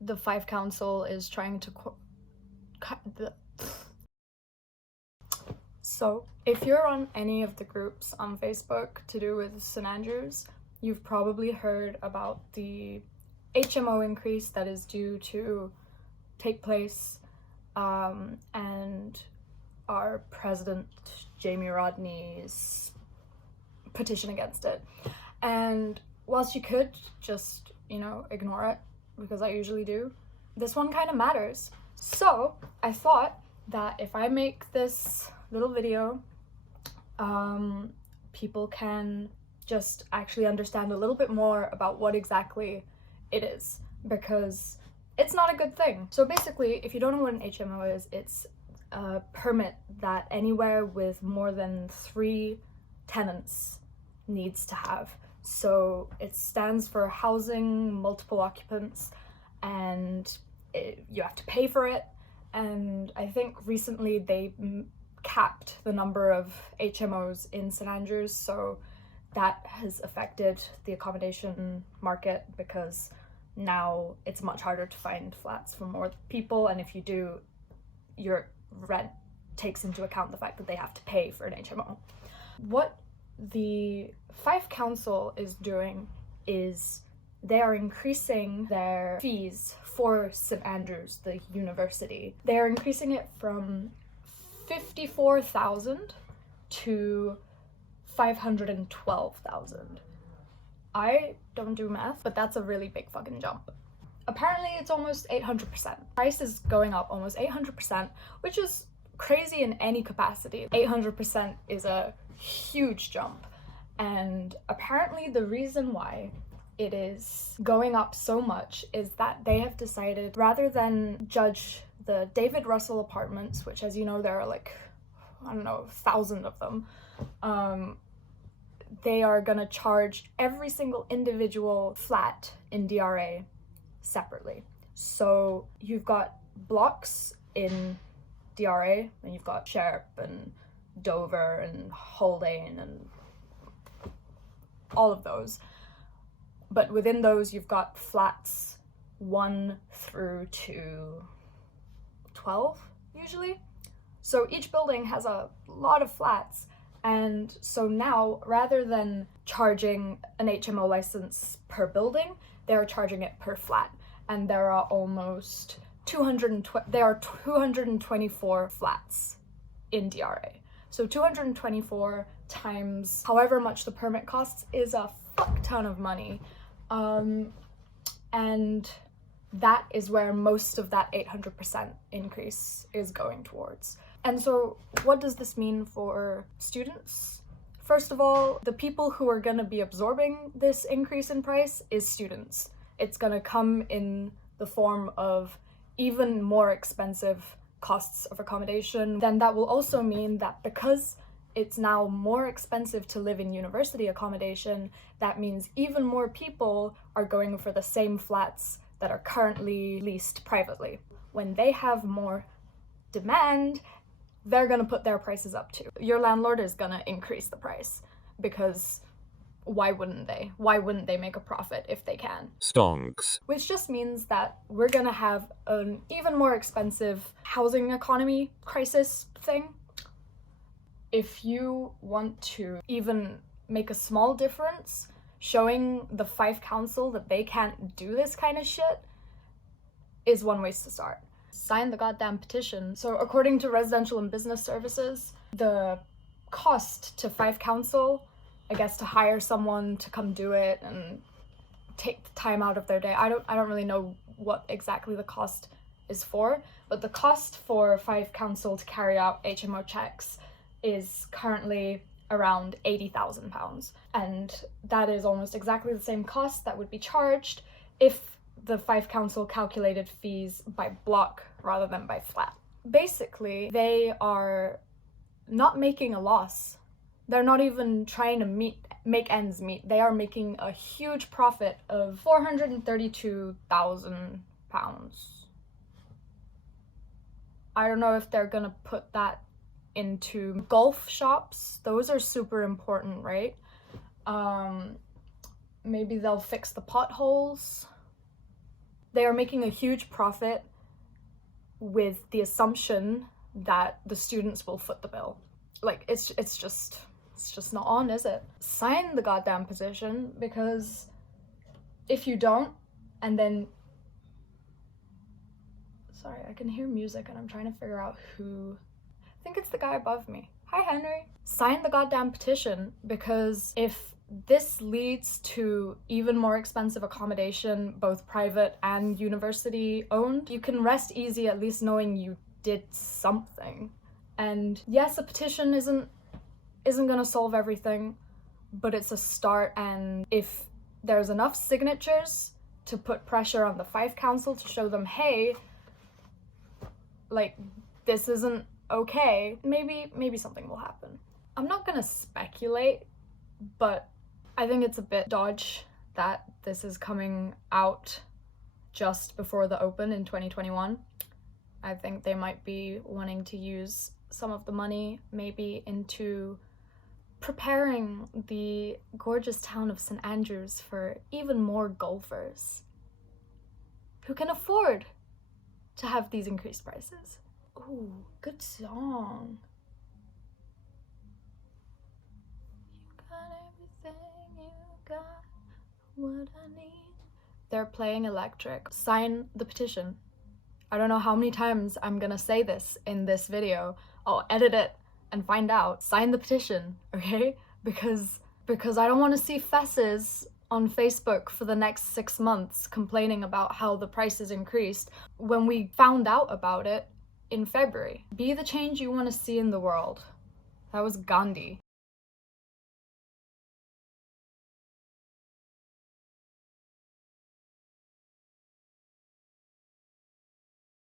the Fife Council is trying to So if you're on any of the groups on Facebook to do with St. Andrews, you've probably heard about the HMO increase that is due to take place, and our president Jamie Rodney's petition against it. And whilst you could just, ignore it, because I usually do, this one kind of matters. So I thought that if I make this little video, people can just actually understand a little bit more about what exactly it is, because it's not a good thing. So basically, if you don't know what an HMO is, it's a permit that anywhere with more than 3 tenants needs to have. So it stands for housing multiple occupants, and you have to pay for it. And I think recently they capped the number of HMOs in St. Andrews, so that has affected the accommodation market, because now it's much harder to find flats for more people, and if you do, your rent takes into account the fact that they have to pay for an HMO. What the Fife Council is doing is they are increasing their fees for St. Andrews, the university. They are increasing it from 54,000 to 512,000. I don't do math, but that's a really big fucking jump. Apparently it's almost 800%. Price is going up almost 800%, which is crazy in any capacity. 800% is a huge jump. And apparently the reason why it is going up so much is that they have decided, rather than judge the David Russell apartments, which, as you know, there are like, 1,000 of them, they are gonna charge every single individual flat in DRA separately. So you've got blocks in DRA, and you've got Sherp and Dover and Haldane and all of those. But within those, you've got flats 1 through to 12, usually. So each building has a lot of flats. And so now, rather than charging an HMO license per building, they're charging it per flat. And there are 224 flats in DRA. So 224 times however much the permit costs is a fuck ton of money. And that is where most of that 800% increase is going towards. And so what does this mean for students? First of all, the people who are going to be absorbing this increase in price is students. It's going to come in the form of even more expensive costs of accommodation. Then that will also mean that because it's now more expensive to live in university accommodation, that means even more people are going for the same flats that are currently leased privately. When they have more demand, they're gonna put their prices up too. Your landlord is gonna increase the price, because why wouldn't they? Why wouldn't they make a profit if they can? Stonks. Which just means that we're gonna have an even more expensive housing economy crisis thing. If you want to even make a small difference, showing the Fife Council that they can't do this kind of shit is one way to start. Sign the goddamn petition. So according to Residential and Business Services, the cost to Fife Council, I guess, to hire someone to come do it and take the time out of their day, I don't really know what exactly the cost is for, but the cost for Fife Council to carry out HMO checks is currently around £80,000, and that is almost exactly the same cost that would be charged if the Fife Council calculated fees by block rather than by flat. Basically, they are not making a loss. They're not even trying to make ends meet. They are making a huge profit of £432,000. I don't know if they're gonna put that into golf shops. Those are super important, right? Maybe they'll fix the potholes. They are making a huge profit with the assumption that the students will foot the bill. Like, it's just not on, is it? Sign the goddamn petition, because if you don't, and then... Sorry, I can hear music and I'm trying to figure out who... I think it's the guy above me. Hi, Henry. Sign the goddamn petition, because if this leads to even more expensive accommodation, both private and university owned, you can rest easy at least knowing you did something. And yes, a petition isn't gonna solve everything, but it's a start, and if there's enough signatures to put pressure on the Fife Council to show them, hey, like, this isn't okay, maybe something will happen. I'm not gonna speculate, but I think it's a bit dodge that this is coming out just before the Open in 2021. I think they might be wanting to use some of the money maybe into preparing the gorgeous town of St. Andrews for even more golfers who can afford to have these increased prices. Ooh, good song. You got everything, you got what I need. They're playing electric. Sign the petition. I don't know how many times I'm gonna say this in this video. I'll edit it and find out. Sign the petition, okay? Because I don't want to see fesses on Facebook for the next 6 months complaining about how the prices increased when we found out about it in February. Be the change you want to see in the world. That was Gandhi.